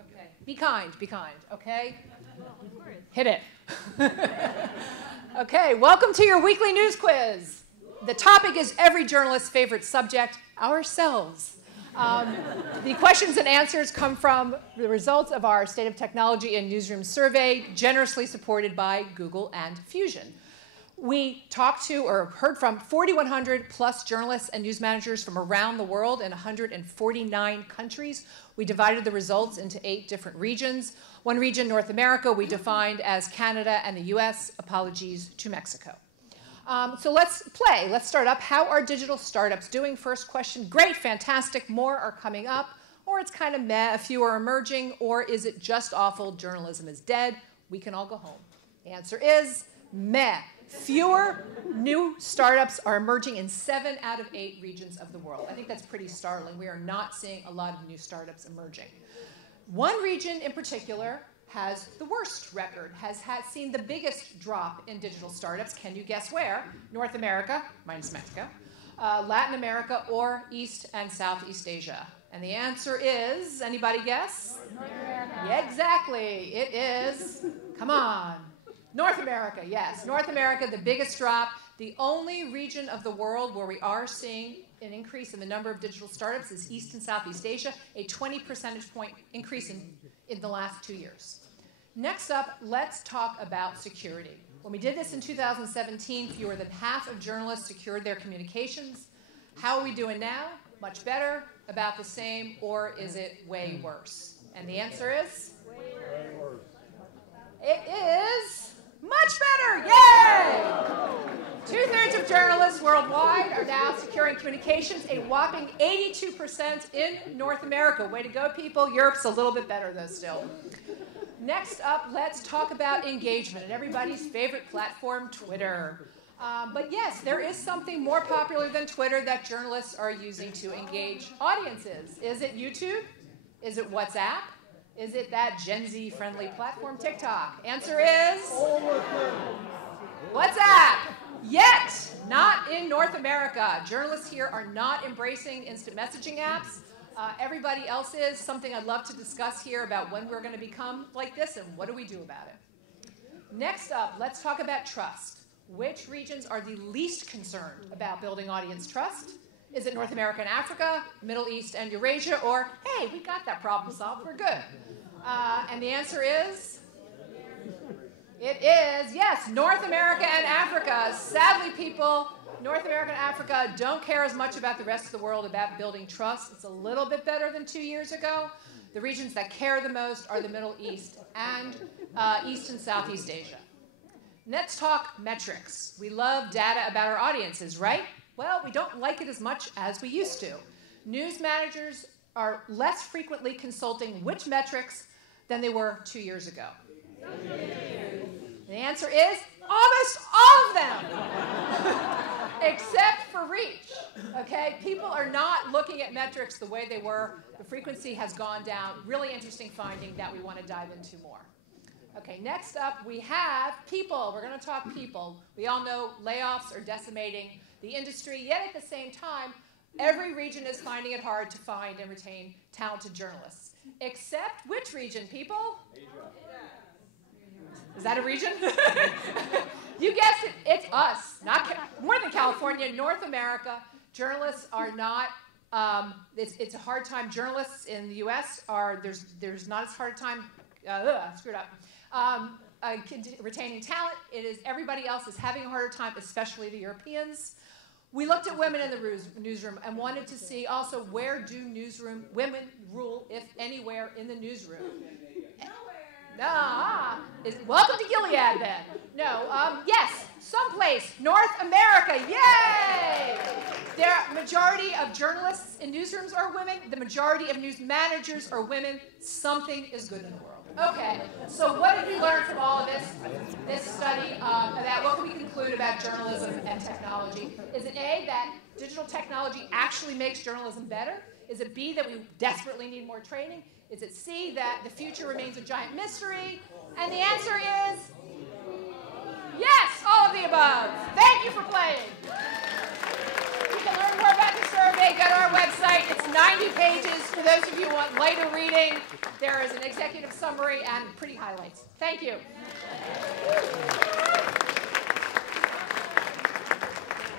Okay. Be kind, okay? Hit it. Okay, welcome to your weekly news quiz. The topic is every journalist's favorite subject, ourselves. The questions and answers come from the results of our State of Technology and Newsroom survey, generously supported by Google and Fusion. We talked to or heard from 4,100 plus journalists and news managers from around the world in 149 countries. We divided the results into 8 different regions. One region, North America, we defined as Canada and the US. Apologies to Mexico. So let's play. Let's start up. How are digital startups doing? First question. Great, fantastic. More are coming up. Or it's kind of meh. A few are emerging. Or is it just awful? Journalism is dead. We can all go home. The answer is meh. Fewer new startups are emerging in 7 out of 8 regions of the world. I think that's pretty startling. We are not seeing a lot of new startups emerging. One region in particular has the worst record, has seen the biggest drop in digital startups. Can you guess where? North America, minus Mexico, Latin America, or East and Southeast Asia. And the answer is, anybody guess? North America. Yeah, exactly. It is, come on. North America, yes. North America, the biggest drop. The only region of the world where we are seeing an increase in the number of digital startups is East and Southeast Asia, a 20 percentage point increase in the last 2 years. Next up, let's talk about security. When we did this in 2017, fewer than half of journalists secured their communications. How are we doing now? Much better, about the same, or is it way worse? And the answer is? Way worse. It is much better, yay! 2/3 of journalists worldwide are now securing communications, a whopping 82% in North America. Way to go, people. Europe's a little bit better, though, still. Next up, let's talk about engagement and everybody's favorite platform, Twitter. But yes, there is something more popular than Twitter that journalists are using to engage audiences. Is it YouTube? Is it WhatsApp? Is it that Gen Z-friendly platform, TikTok? Answer is WhatsApp. Yet, not in North America. Journalists here are not embracing instant messaging apps. Everybody else is. Something I'd love to discuss here about when we're going to become like this and what do we do about it. Next up, let's talk about trust. Which regions are the least concerned about building audience trust? Is it North America and Africa, Middle East and Eurasia, or, hey, we got that problem solved, we're good? And the answer is? It is, yes, North America and Africa. Sadly, people, North America and Africa don't care as much about the rest of the world about building trust. It's a little bit better than 2 years ago. The regions that care the most are the Middle East and East and Southeast Asia. Let's talk metrics. We love data about our audiences, right? Well, we don't like it as much as we used to. News managers are less frequently consulting which metrics than they were 2 years ago. The answer is almost all of them, except for reach. Okay, people are not looking at metrics the way they were. The frequency has gone down. Really interesting finding that we want to dive into more. Okay, next up we have people. We're going to talk people. We all know layoffs are decimating the industry, yet at the same time, every region is finding it hard to find and retain talented journalists. Except which region, people? Asia. Is that a region? You guessed it, it's us. More than California, North America. Journalists are not, it's a hard time. Journalists in the US are, there's not as hard a time, screwed up, retaining talent. It is, everybody else is having a harder time, especially the Europeans. We looked at women in the newsroom and wanted to see also where do women rule, if anywhere, in the newsroom. Welcome to Gilead, then. No, yes, someplace, North America, yay! The majority of journalists in newsrooms are women. The majority of news managers are women. Something is good in the world. Okay, so what did we learn from all of this study about what can we conclude about journalism and technology? Is it A, that digital technology actually makes journalism better? Is it B, that we desperately need more training? Is it C, that the future remains a giant mystery? And the answer is yes, all of the above. Thank you for playing. few pages. For those of you who want lighter reading, there is an executive summary and pretty highlights. Thank you.